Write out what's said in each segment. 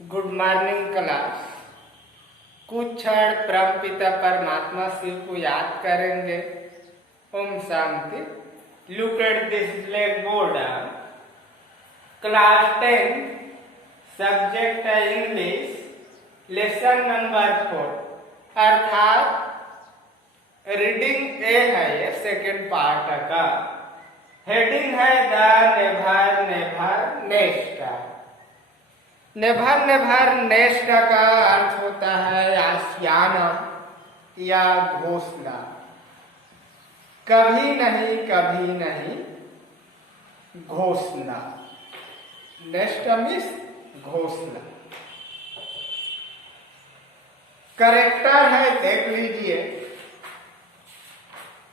Good morning class. कुछ क्षण परमपिता परमात्मा शिव को याद करेंगे। ओम शांति। Look at this blackboard. Class 10 subject है इंग्लिश, लेसन नंबर 4 अर्थात रीडिंग ए है ये सेकेंड पार्ट का। हेडिंग है the never never nest. Never never nest का अर्थ होता है आशियाना या घोंसला। कभी नहीं घोंसला। नेस्ट मीन्स घोंसला। करेक्टर है, देख लीजिए।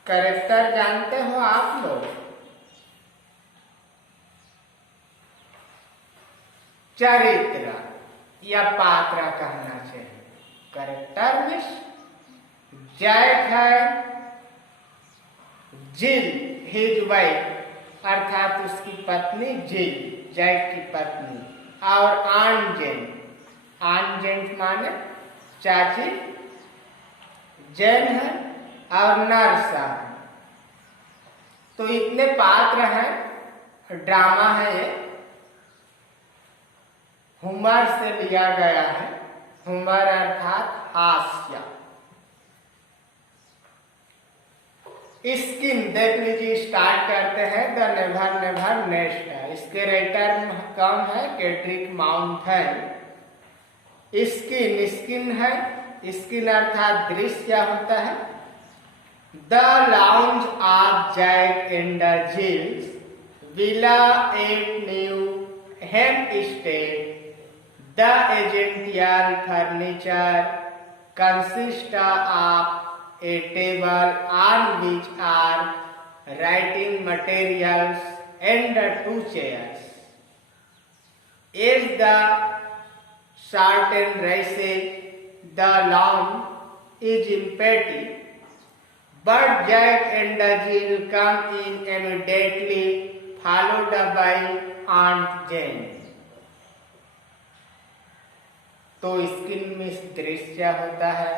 करेक्टर जानते हो आप लोग? चरित्र या पात्र कहना चाहिए। करेक्टर मीन्स जैक है, जिल हिज वाइफ अर्थात उसकी पत्नी जिल, जैक की पत्नी, और आनजेंट माने चाची, जैन है और नरसा। तो इतने पात्र हैं। ड्रामा है ये, हुमर से लिया गया है। हुमर अर्थात हास्य। स्किन देख लीजिए। स्टार्ट करते हैं द नेवर नेवर नेस्ट है। इसके राइटर कौन है? कैट्रिक माउंटेन। स्किन है। स्किन अर्थात दृश्य होता है। The lounge of Jack and Jill's villa at New Hampstead. The Agential furniture consists of a table on which are writing materials and 2 chairs. As the curtain rises, the lawn is empty, but Jack and Jill come in immediately, followed by Aunt Jane. तो skin miss दृश्य होता है।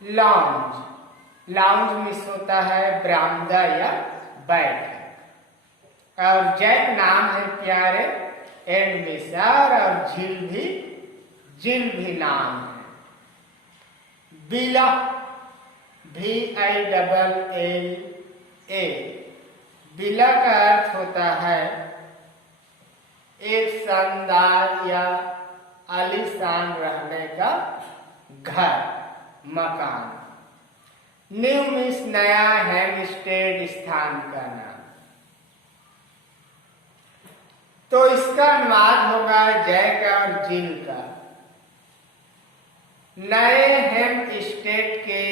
Lounge miss होता है बरामदा या बैठक। और जैक नाम है प्यारे, एंड मिसार और जिल भी नाम है। बिला VILLA। बिला का अर्थ होता है एक शानदार या आलीशान रहने का घर, मकान। न्यू मीन्स नया, हेमस्टेड स्थान का नाम। तो इसका अनुवाद होगा जैक और जिल का नए हेमस्टेड के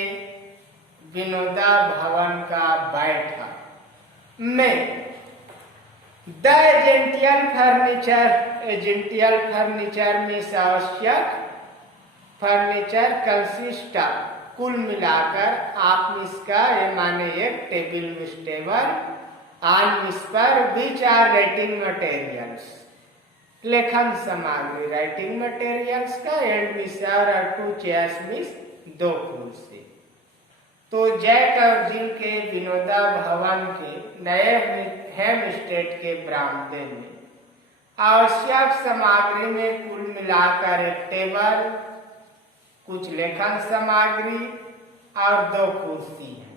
विनोदा भवन का बैठक में। द एजेंटियल फर्नीचर मीन्स आवश्यक फर्नीचर, कंसिस्ट कुल मिलाकर, आप इसका ये माने एक table miss table, on miss पर, विच आर राइटिंग मटेरियल्स लेखन सामग्री, राइटिंग मटेरियल्स का, एंड मिस और 2 चेयर्स मिस 2 कुर्सी। तो जैक और जिल के विनोदा भवन के नए हेमस्टेड के बरामदे में आवश्यक सामग्री में कुल मिलाकर एक टेबल, कुछ लेखन सामग्री और 2 कुर्सी है।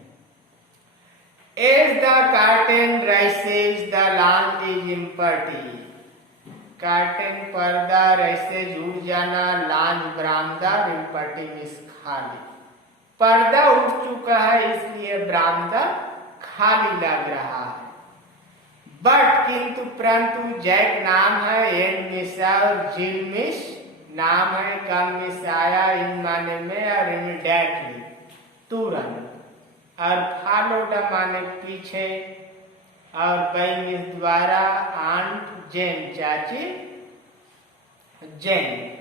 As the curtain rises the lawn is empty. Curtain पर्दा राइसेज उड़ जाना, लॉन बरामदा, एम्प्टी मीन्स खाली। पर्दा उठ चुका है इसलिए बरामदा खाली लग रहा है। बट किंतु परंतु जैक नाम है, एंड मिसा और जिल मिस नाम है, कम मिस आया इन माने में, और इमीडिएटली तुरंत, और फॉलोड माने पीछे, और बाई मिस द्वारा आंट जेन चाची जेन।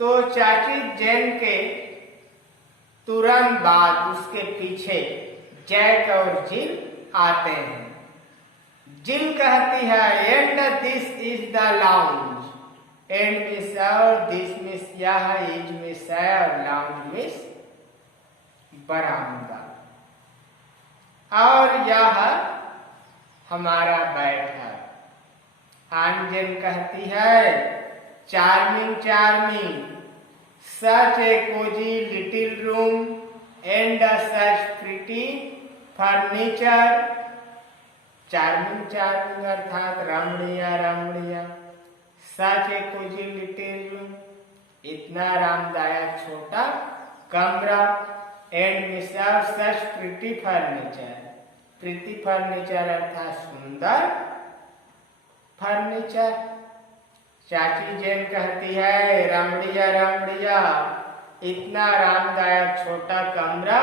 तो चाची जेन के तुरंत बाद उसके पीछे जैक और जिल आते हैं। जिल कहती है and this is the lounge, and miss और दिस मिस यह, इज मिस है और लाउंज मिस बरामदा। और यह हमारा बैठक। आंजन कहती है charming charming, such a cosy little room and such pretty furniture. Charming charming अर्थात रमणीय रमणीय, such a cosy little room इतना आरामदायक छोटा कमरा, and miss such pretty furniture, pretty furniture अर्थात सुंदर फर्नीचर। चाची जैन कहती है रमणीय रमणीय, इतना आरामदायक छोटा कमरा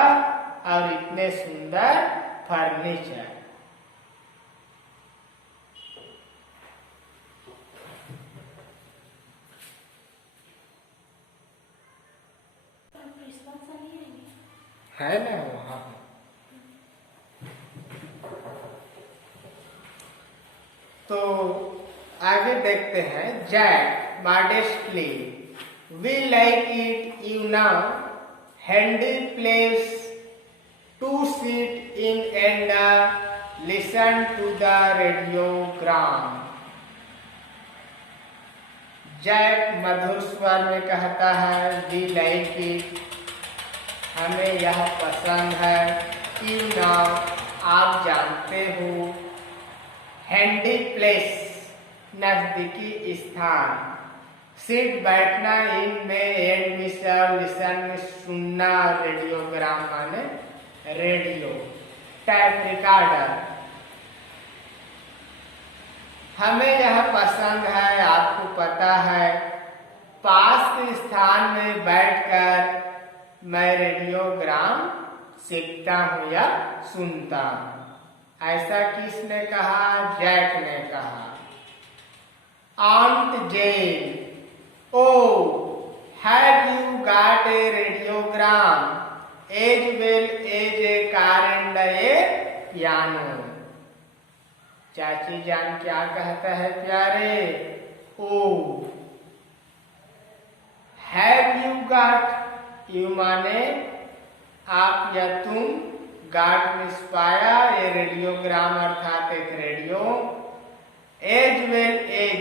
और इतने सुंदर फर्नीचर। है ना वहां। तो आगे देखते हैं Jack modestly, we like it you now, handy place to sit in and listen to the radiogram. Jack मधुर स्वर में कहता है वी लाइक इट, हमें यह पसंद है, यू नाउ आप जानते हो, हैंडी प्लेस नजदीकी स्थान, सिट बैठना, इन में, एंड मिस लिसन में सुनना, रेडियोग्राम माने रेडियो टैप रिकॉर्डर। हमें यह पसंद है, आपको पता है, पास के स्थान में बैठकर मैं रेडियोग्राम सीखता हूं या सुनता हूं। ऐसा किसने कहा? जैक ने कहा। Aunt Jane, oh have you got a radiogram as well as a car and a piano. चाची जान क्या कहता है प्यारे? Oh have you got, you माने आप या तुम, गार्ड मिस पाया, ये रेडियोग्राम अर्थात एक रेडियो, एज वेल एज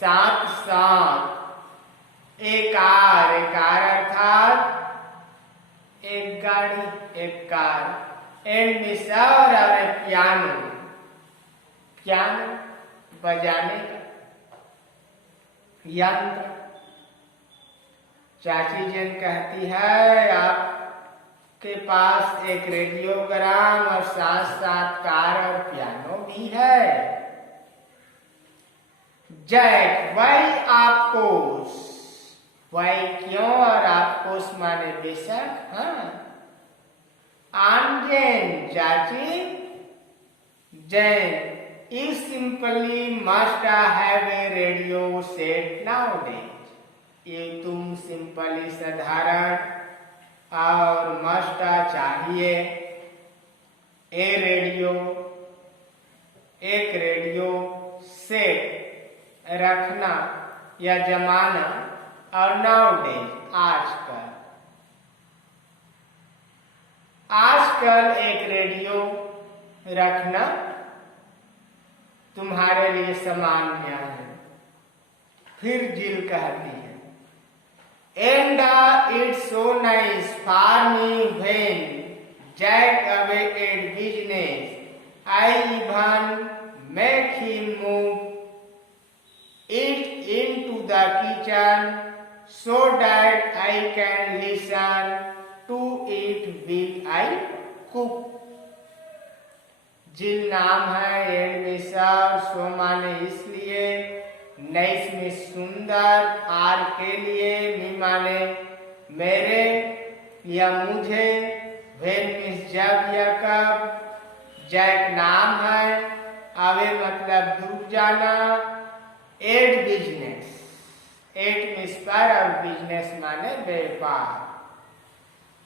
साथ साथ, एक कार अर्थात एक गाड़ी एक कार, एंड मिस और पियानो, पियानो बजाने का यंत्र। चाची जन कहती है आपके पास एक रेडियोग्राम और साथ साथ कार और पियानो भी है। जैक, वाई आपकोस, वाई क्यों और आपकोस माने बेशक, हाँ। आंजन, चाची Jain, you simply must have a radio set nowadays, ये तुम सिंपली साधारण और मस्ट चाहिए ए रेडियो, एक रेडियो सेट रखना या जमाना, और नाउडेज आजकल, आजकल एक रेडियो रखना तुम्हारे लिए सामान्य है। फिर जिल कहती है and it's so nice for me when Jack awaited business, I even make him move it into the kitchen so that I can listen to it while I cook। जिल नाम है, एंड में सो माने इसलिए, नाइस में सुंदर, are के लिए, मी माने मेरे या मुझे, वेन मिस जब या कब, जैक नाम है, अवे मतलब डूब जाना, एट बिजनेस, एट मिस पर और बिजनेस माने व्यापार।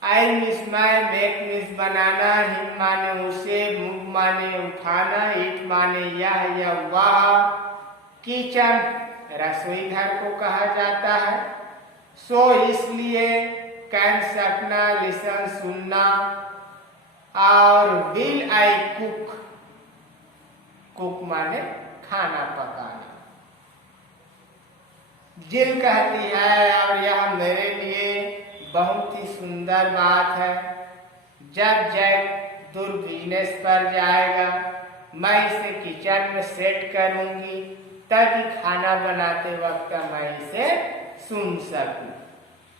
I miss my, make miss banana, him माने उसे, मूव माने उठाना, इट माने यह या वह, किचन रसोई घर को कहा जाता है। सो इसलिए कैन सकना, लिसन सुनना, और विल आई कुक, कुक माने खाना पकाना। जिल कहती है और यह मेरे लिए बहुत ही सुंदर बात है, जब जैक दूर बिजनेस पर जाएगा मैं इसे किचन में सेट करूंगी ताकि खाना बनाते वक्त मैं इसे सुन सकूं।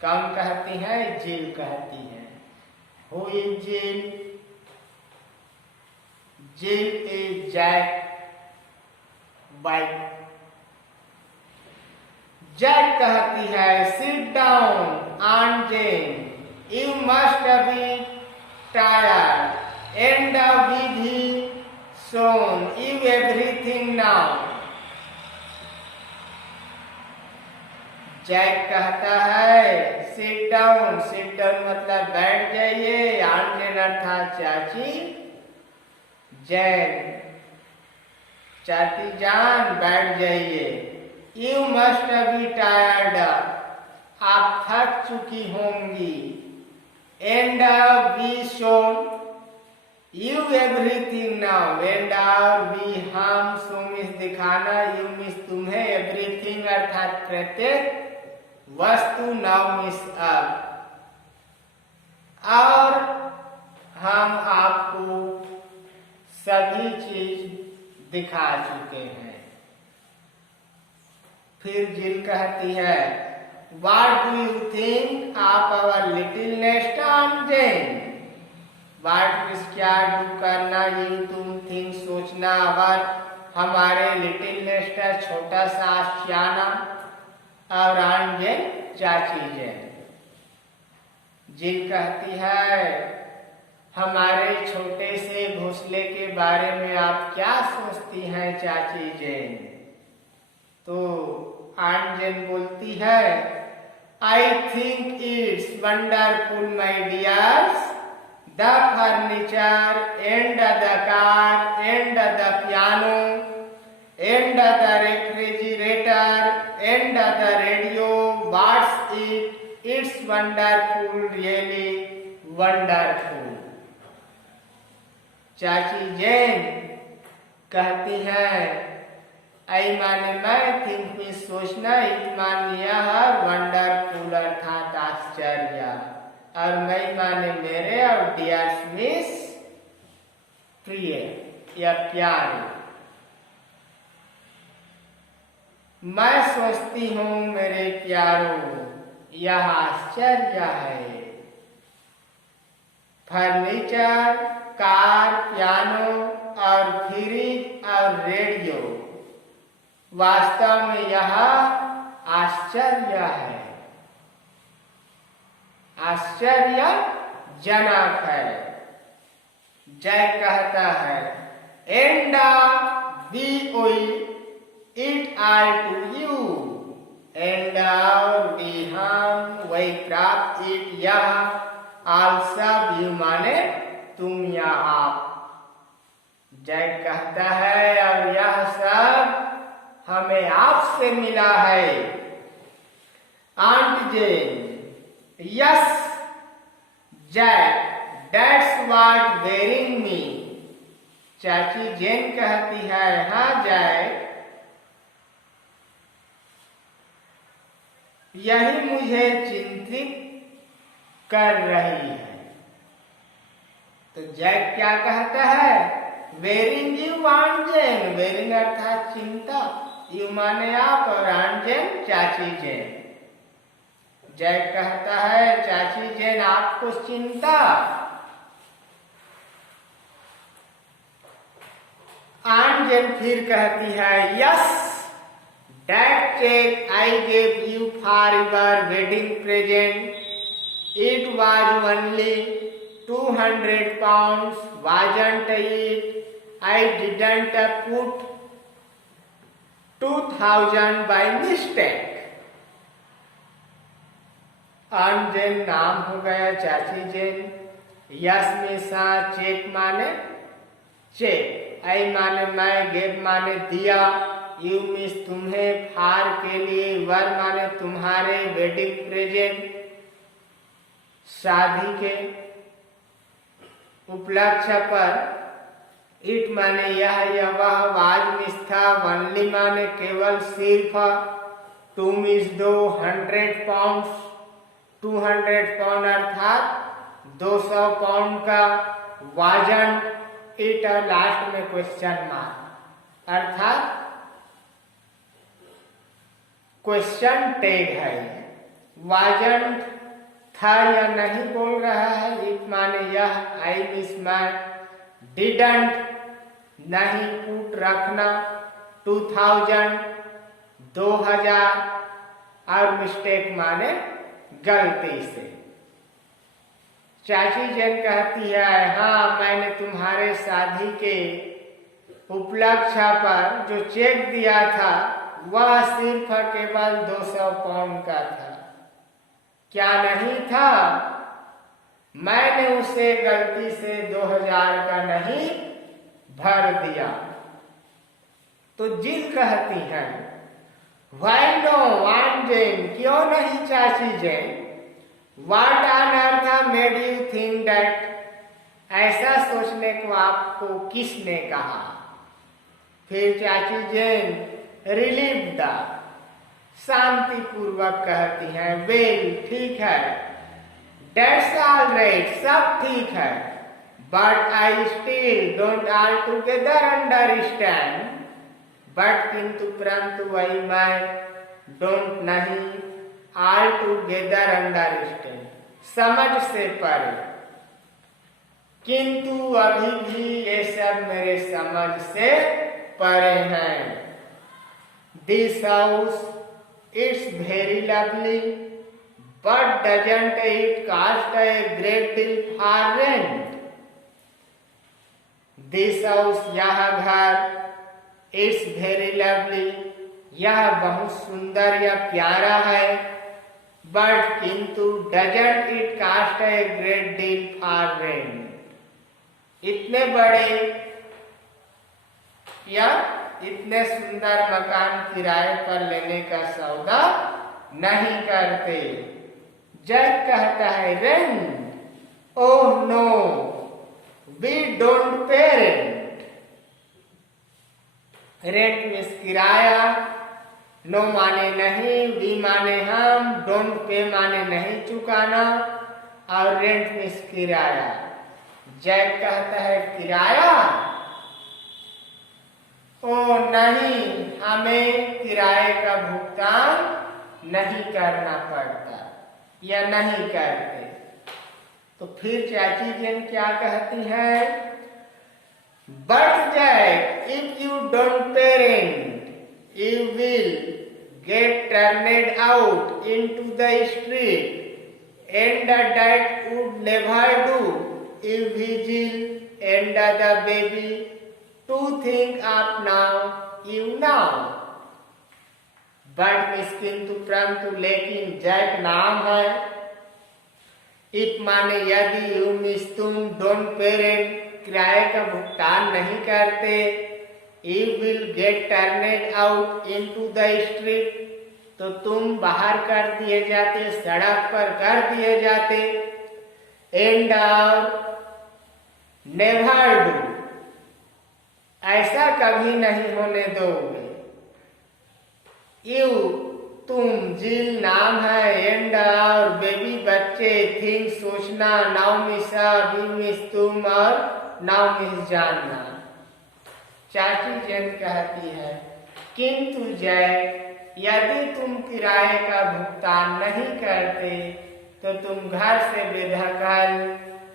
कौन कहती है? जिल कहती है। हु इज जिल? जिल इज जैक वाइफ। जैक कहती है sit down on Jane, you must be tired and with he shown you everything now. Jack कहता है सिट डाउन, सिट डाउन मतलब बैठ जाइए, ऑन जेन अर्थात चाची जैन, चाची जान बैठ जाइए। यू मस्ट बी टायर्ड, आप थक चुकी होंगी। And be shown you everything now, and be हम, सो मिस दिखाना, यू मिस तुम्हें, एवरीथिंग अर्थात प्रत्येक वस्तु, नाउ मिस अब, और हम आपको सभी चीज दिखा चुके हैं। फिर जिल कहती है What do you think of our little nest on Jane? What is क्या do करना, you तुम, think सोचना, और हमारे लिटिल नेस्ट छोटा सा आशियाना, और ऑन जेन चाची जेन। जिल कहती है हमारे छोटे से घोंसले के बारे में आप क्या सोचती हैं चाची जेन? तो आंट जेन बोलती है I think it's wonderful my dears, the furniture and the car and the piano and the refrigerator and the radio, what's it? It's wonderful, really wonderful. चाची जेन कहती है आई माने मैं, थिंक में सोचना, इट मान यह, वंडरफुल अर्थात आश्चर्य, और मैं माने मेरे, और डियर्स मिस प्रिय या प्यारे। मैं सोचती हूँ मेरे प्यारों यह आश्चर्य है। फर्नीचर, कार, पियानो और फ्रिज और रेडियो वास्तव में यह आश्चर्य है, आश्चर्यजनक है। जैक कहता है and we will it all to you, and और वी हम, वही प्राप्त, इट यह, ऑल सब, यू माने तुम या आप। जैक कहता है और यह सब हमें आपसे मिला है। Aunt Jane yes Jack that's what worrying me. चाची जेन कहती है हाँ जैक यही मुझे चिंतित कर रही है। तो जैक क्या कहता है worrying you aunt Jane, worrying अर्थात चिंता, यू माने आप, और आंट जेन चाची जेन। जैक कहता है चाची जेन आपको चिंता। आंट जेन फिर कहती है yes that cheque I gave you for your wedding present, it was only 200 pounds, wasn't it? I didn't put 2000 by mistake. Aunt जेन नाम हो गया चाची जेन। यस में सा, चेक माने चेक, आई माने मैं, गेव माने दिया, यू मीन्स तुम्हें, फार के लिए, वर माने तुम्हारे, वेडिंग प्रेजेंट शादी के उपलक्ष्य पर, इट माने यह वह, वाज मीन्स था, वनली माने केवल, सिर्फ, टू मीन्स 200 पाउंड, 200 पाउंड अर्थात 200 पाउंड का वजन, इट और लास्ट में क्वेश्चन मार्क अर्थात क्वेश्चन टैग है। वजन था या नहीं बोल रहा है, इट माने यह, आई मिस मैं, डिडंट नहीं, पुट रखना, 2000 2000, और मिस्टेक माने गलती से। चाची जन कहती है, हाँ मैंने तुम्हारे शादी के उपलक्ष्य पर जो चेक दिया था वह सिर्फ केवल 200 पाउंड का था। क्या नहीं था? मैंने उसे गलती से 2000 का नहीं भर दिया। तो जिल कहती हैं, वाई नो आंट जेन, क्यों नहीं चाची जेन? What on earth made you think that? ऐसा सोचने को आपको किसने कहा? फिर चाची जेन रिलीव्ड, शांति पूर्वक कहती हैं, वेल ठीक है, दैट्स ऑल राइट, सब ठीक है, but I still don't all together understand, but किंतु परंतु वही मैं डोंट नहीं, ऑल टुगेदर अंडरस्टैंड समझ से परे, किंतु अभी भी ये सब मेरे समझ से परे हैं। This house it's very lovely, but doesn't it cost a great deal for rent? This house, यह घर, इट्स वेरी लवली, यह बहुत सुंदर या प्यारा है, बट किंतु doesn't it cost a great deal for rent? इतने बड़े या इतने सुंदर मकान किराए पर लेने का सौदा नहीं करते। जैक कहता है, rent, oh no, we don't pay rent. Rent means किराया, नो माने नहीं, वी माने हम, डोंट पे माने नहीं चुकाना, और रेंट मीन्स किराया। जैक कहता है, किराया? ओ नहीं, हमें किराए का भुगतान नहीं करना पड़ता या नहीं करते। तो फिर चाची जन क्या कहती है, but Jack, if you don't pay rent you will get turned out into the street, and that would never do if vigil and the baby to think of now, you know. But किंतु परंतु लेकिन Jack नाम है, if माने यदि, you miss तुम, don't pay rent किराए का भुगतान नहीं करते, you will get turned out into the street, तो तुम बाहर कर दिए जाते, सड़क पर कर दिए जाते, एंड नेवर डू, ऐसा कभी नहीं होने दोगे, यू तुम, जिल नाम है, एंड और बेबी बच्चे, थिंक सोचना, नाउ मिस बी मिस तुम, और नाउ मिस जानना। चाची जन कहती है, किंतु जय, यदि तुम किराए का भुगतान नहीं करते तो तुम घर से बेदखल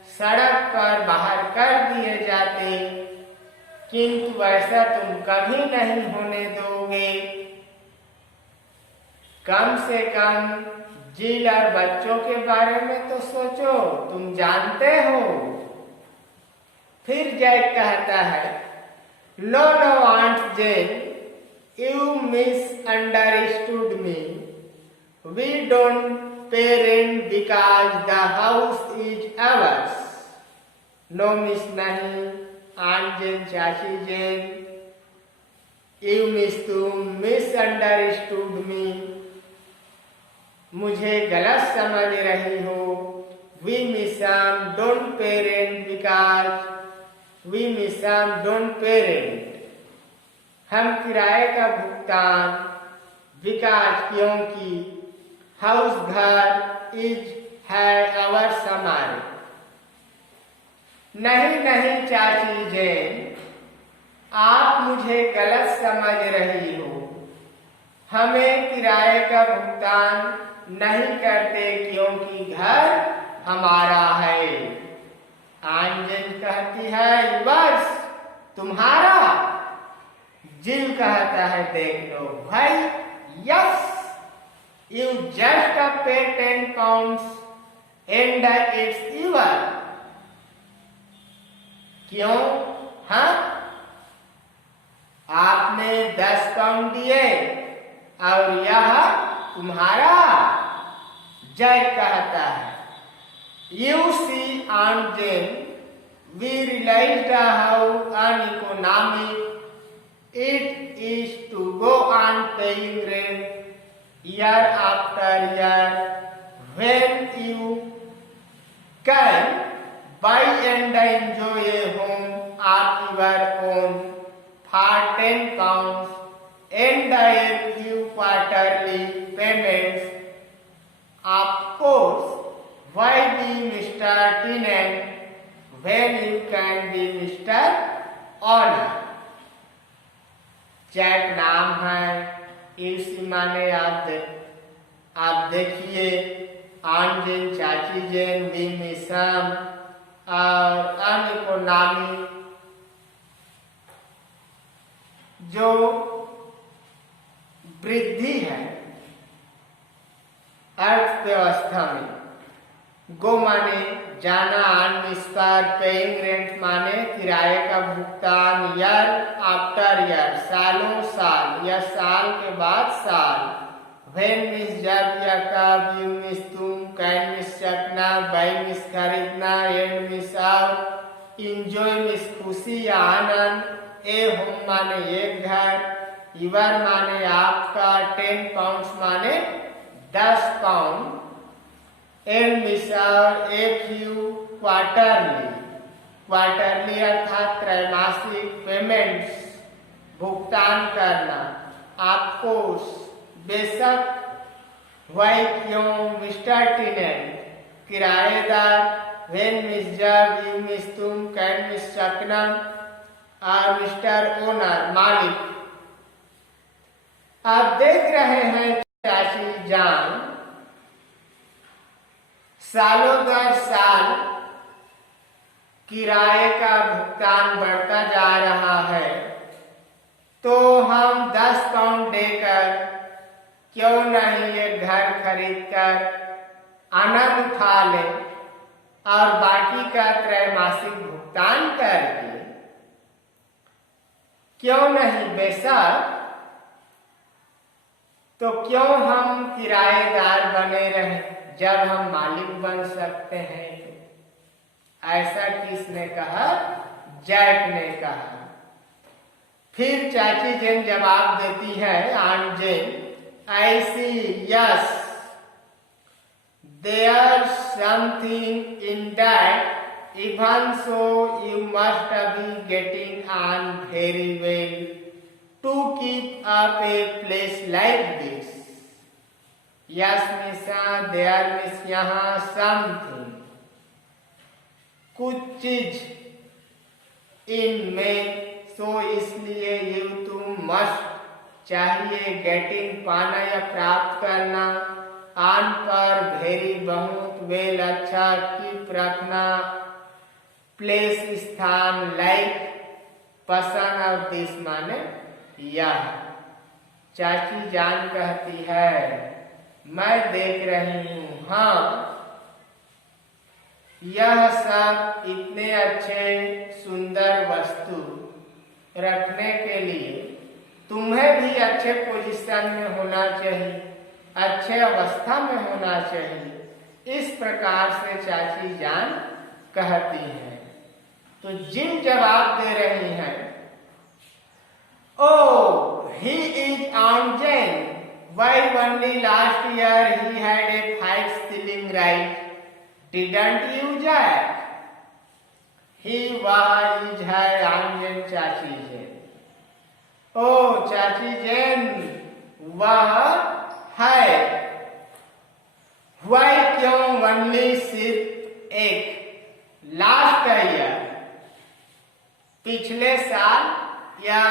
सड़क पर बाहर कर दिए जाते, किंतु ऐसा तुम कभी नहीं होने दोगे। कम से कम जिल और बच्चों के बारे में तो सोचो, तुम जानते हो। फिर जैक कहता है, no no aunt Jane, you misunderstood me, we don't pay rent because the house is ours. No miss नहीं, आंट जेन, चाची जेन, यू मिस तुम मिसअंडरस्टूड मी, मुझे गलत समझ रही हो। वी मिसम डोंट पेरेंट बिकॉज, वी मिसम डोंट पेरेंट, हम किराए का भुगतान बिकॉज क्योंकि, हाउस घर इज है अवर्स हमारे। नहीं नहीं चाची जैन, आप मुझे गलत समझ रही हो, हमें किराए का भुगतान नहीं करते क्योंकि घर हमारा है। आंजन कहती है बस तुम्हारा। जिल कहता है देख लो भाई, यस यू जस्ट पे 10 pounds एंड इट्स यूर। क्यों? हाँ, आपने 10 पाउंड दिए और यह तुम्हारा। जय कहता है you see Aunt Jane, we realised how uneconomic it is to go on paying rent year after year when you can buy and enjoy a home of your own for 10 pounds and a few quarterly payments. Of course, why be Mr. Tenant when you can be Mr. Owner? चैक नाम है, इसी माने आप देखिए आंजन चाची Jain we मिसम और अनइकोनॉमी, जो वृद्धि है अर्थव्यवस्था में। गो माने जाना, ऑन मिस्टर पेइंग रेंट माने किराए का भुगतान, ईयर आफ्टर ईयर सालों साल या साल के बाद साल। व्हेन मिस जब या कब, यू मिस तुम, कैन मिस सकना, बाई मिस खरीदना, and miss out, enjoy miss खुशी या आनंद, ए होम माने एक घर, यूर माने आपका, 10 पाउंड माने 10 pound, and miss out a few quarterly अर्थात त्रैमासिक पेमेंट्स भुगतान करना। आपको बेशक, वही क्यों मिस्टर टेनेंट किराएदार, व्हेन मिस जब, यू मिस तुम, कैन मिस सकना और मिस्टर ओनर मालिक। आप देख रहे हैं चाची जान, सालों दर साल किराए का भुगतान बढ़ता जा रहा है, तो हम 10 पाउंड देकर क्यों नहीं एक घर खरीदकर आनंद उठा लें और बाकी का त्रैमासिक भुगतान करके। क्यों नहीं? बेशक, तो क्यों हम किराएदार बने रहें जब हम मालिक बन सकते हैं? ऐसा किसने कहा? जैक ने कहा। फिर चाची जेन जवाब देती है, aunt Jane, I see, yes, there something in that, even so you must be getting on very well to keep up a place like this. Yes मिसा, देयर मिस यहाँ समथिंग, कुछ चीज इनमें, सो इसलिए यू तुम मस्ट चाहिए, getting पाना या प्राप्त करना, आन पर वेरी बहुत, वेल अच्छा, कीप रखना, प्लेस स्थान, लाइक पसंद, और दिस माने यह। चाची जान कहती है मैं देख रही हूँ, हाँ यह सब इतने अच्छे सुंदर वस्तु रखने के लिए तुम्हें भी अच्छे पोजीशन में होना चाहिए, अच्छे अवस्था में होना चाहिए। इस प्रकार से चाची जान कहती हैं। तो जिन जवाब दे रही हैं, ओ he is on Jane. Why only last year he had a 5 shilling right? Didn't you, Jack? He was है आंजन चाची जैन। ओ चाची जैन वह है। Why क्यों only सिर्फ एक? लास्ट ईयर पिछले साल या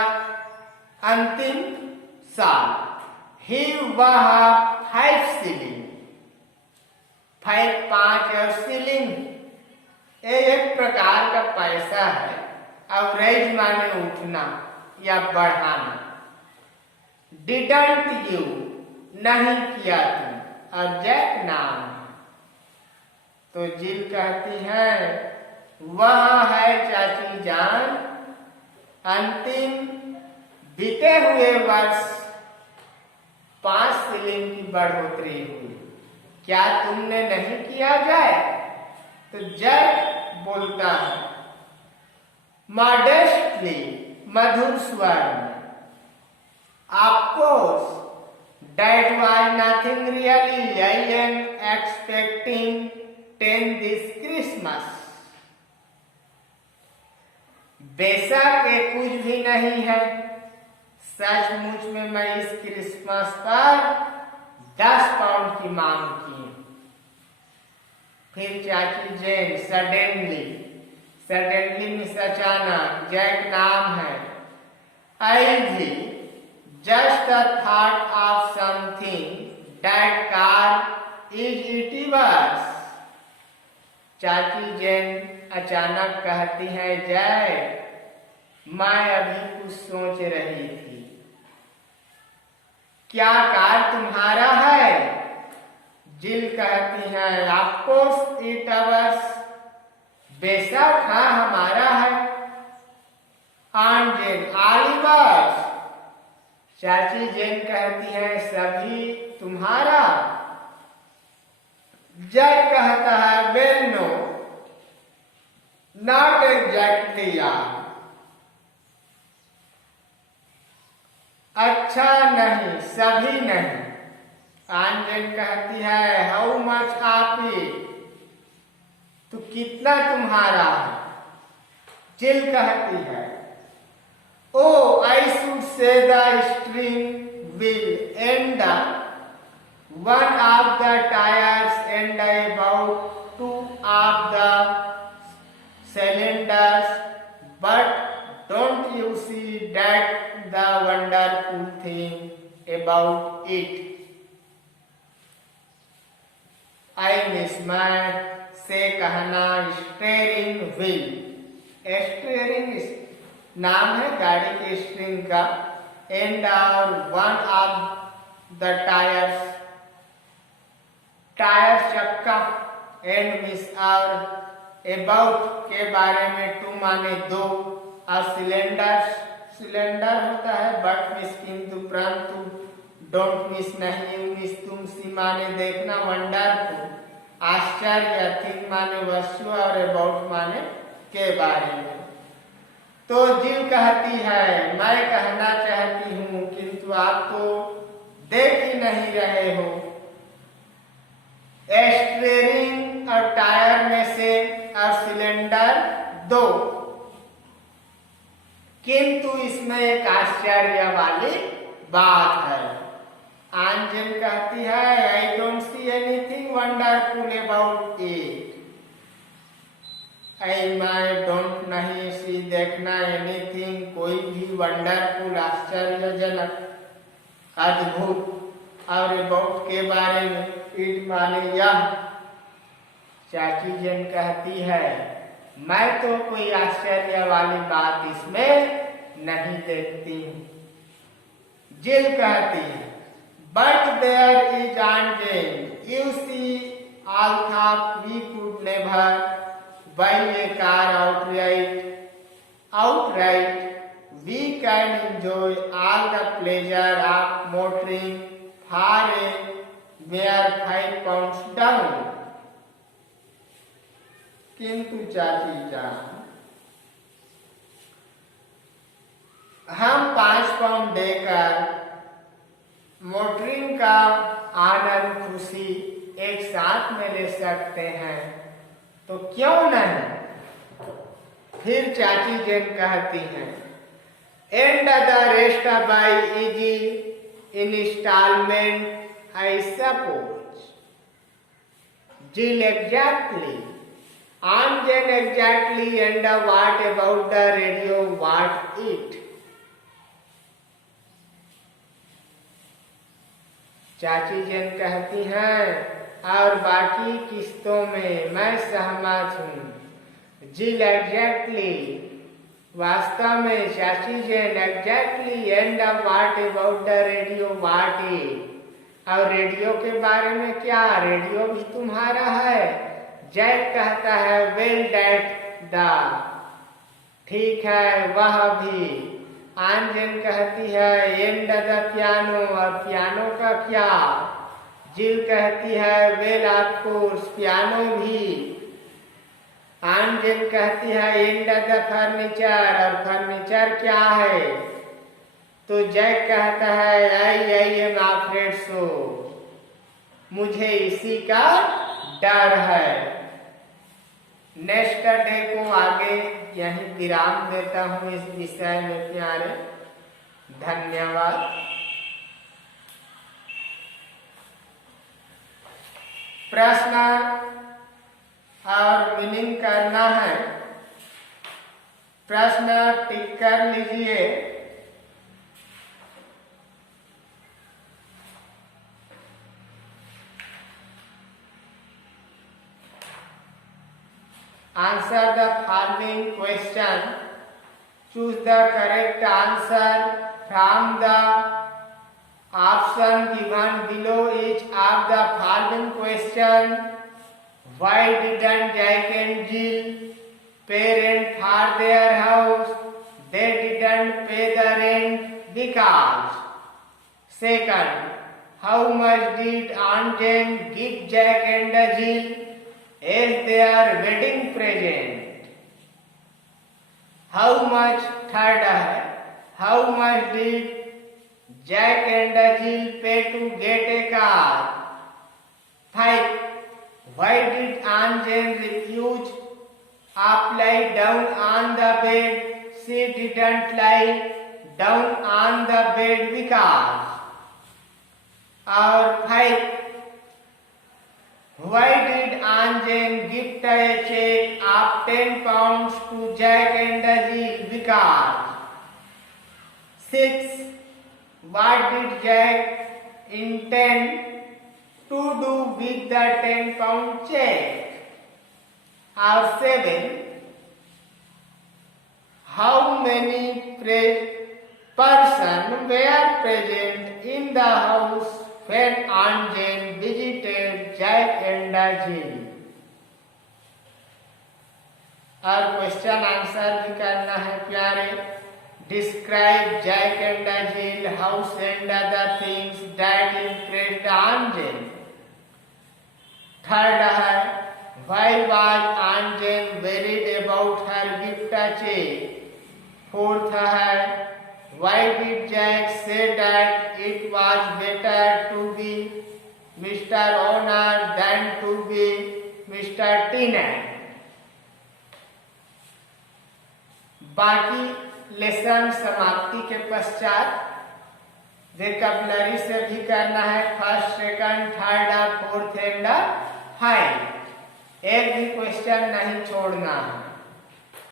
अंतिम साल। ही वह 5 shilling 5 और shilling ये एक प्रकार का पैसा है। एवरेज माने उठना या बढ़ाना। डिडंट यू नहीं किया तुम और जैक नाम। तो जिल कहती है वह है चाची जान अंतिम बीते हुए वर्ष 5 shilling की बढ़ोतरी हुई। क्या तुमने नहीं किया जाए? तो जैक बोलता है मॉडेस्टली मधुर स्वर में, of course that was nothing really, I am expecting 10 this Christmas. बेशक ये कुछ भी नहीं है, सचमुच में मैं इस क्रिसमस पर 10 पाउंड की मांग की। फिर चाची जेन सडनली मिस अचानक, जैक नाम है। आई भी just a thought of something that car is इटिवर्स। चाची जेन अचानक कहती है जैक मैं अभी कुछ सोच रही थी। क्या कार तुम्हारा है? जिल कहती है ऑफकोर्स इट अवर्स, बेशक हाँ हमारा है। आंट जेन ऑलिवर्स। चाची जेन कहती है सभी तुम्हारा। जैक कहता है वेल नो नॉट एग्जैक्टली यार। अच्छा नहीं, सभी नहीं। आंजन कहती है हाउ मच आप इट, तो कितना तुम्हारा है? जिल कहती है oh I should say the string will end one of the tires and about 2 of the cylinders, but don't you see that the wonderful thing about it? I miss my से कहना steering wheel. Steering नाम है गाड़ी के steering का। And और one of the tyres, tyre चक्का। And miss और अबाउट के बारे में, टू माने 2 और सिलेंडर होता है बट मिस किंतु परंतु, डोंट मिस नहीं, मिस तुम, सी माने देखना, वंडरफुल आश्चर्य, थिंग माने वस्तु और अबाउट माने के बारे में। तो जिल कहती है मैं कहना चाहती हूँ किंतु आप तो देख ही नहीं रहे हो। स्टीयरिंग और टायर में से और सिलेंडर 2, किंतु इसमें एक आश्चर्य वाली बात है। आंजन कहती है I don't see anything wonderful about it. I मैं डोंट नहीं सी देखना एनीथिंग कोई भी वंडरफुल आश्चर्यजनक अद्भुत और अबाउट के बारे में, इट माने यह। चाची जन कहती है मैं तो कोई आश्चर्य वाली बात इसमें नहीं देखती हूँ। जिल कहती है but there is aunt Jane, you see all thought we could never buy a car outright. We can enjoy all the pleasure of motoring for a mere 5 pounds down. किंतु चाची जान हम 5 पाउंड देकर मोटरिंग का आनंद खुशी एक साथ में ले सकते हैं, तो क्यों नहीं। फिर चाची जन कहती हैं, and the rest by easy instalment I suppose. Jill exactly and then exactly and what about the radio what it। चाची जन कहती हैं, और बाकी किस्तों में मैं सहमत हूँ। जिल एग्जैक्टली वास्तव में, चाची जन exactly and what about the radio what it, और रेडियो के बारे में क्या, रेडियो भी तुम्हारा है। जैक कहता है, वेल डैट द, ठीक है वह भी। आंजन कहती है, एंड द पियानो, और पियानो का क्या। जिल कहती है, वेल ऑफ कोर्स पियानो भी। आंजन कहती है, एंड द फर्नीचर, और फर्नीचर क्या है। तो जैक कहता है, आई एम अफ्रेड सो, मुझे इसी का डर है। नेक्स्ट डे को आगे यही विराम देता हूँ इस विषय में प्यारे। धन्यवाद। प्रश्न और मीनिंग करना है। प्रश्न टिक कर लीजिए। Answer the following question. Choose the correct answer from the option given below each of the following question. Why didn't Jack and Jill pay rent for their house? They didn't pay the rent because. Second, how much did Aunt Jane give Jack and Jill as their wedding present? How much, third है, how much did Jack and Jill pay to get a car? 5. Why did Aunt Jane refuse up lie down on the bed? She didn't lie down on the bed because. और 5. Why did Aunt Jane gift a check of 10 pounds to Jack and Jill? Because. 6. What did Jack intend to do with the 10-pound check? Or 7. How many persons were present in the house when Aunt Jane visited Jack and Jill? और question answer भी करना है प्यारे। Describe Jack and Jill house and other things that impressed Aunt Jane। Third है, why was Aunt Jane worried about her gift check? फोर्थ है, why did Jack say that it was better to be Mr. Owner than to be Mr. Tenant? बाकी lesson समाप्ति के पश्चात vocabulary से भी करना है। First, second, third, fourth and five. एक भी क्वेश्चन नहीं छोड़ना है।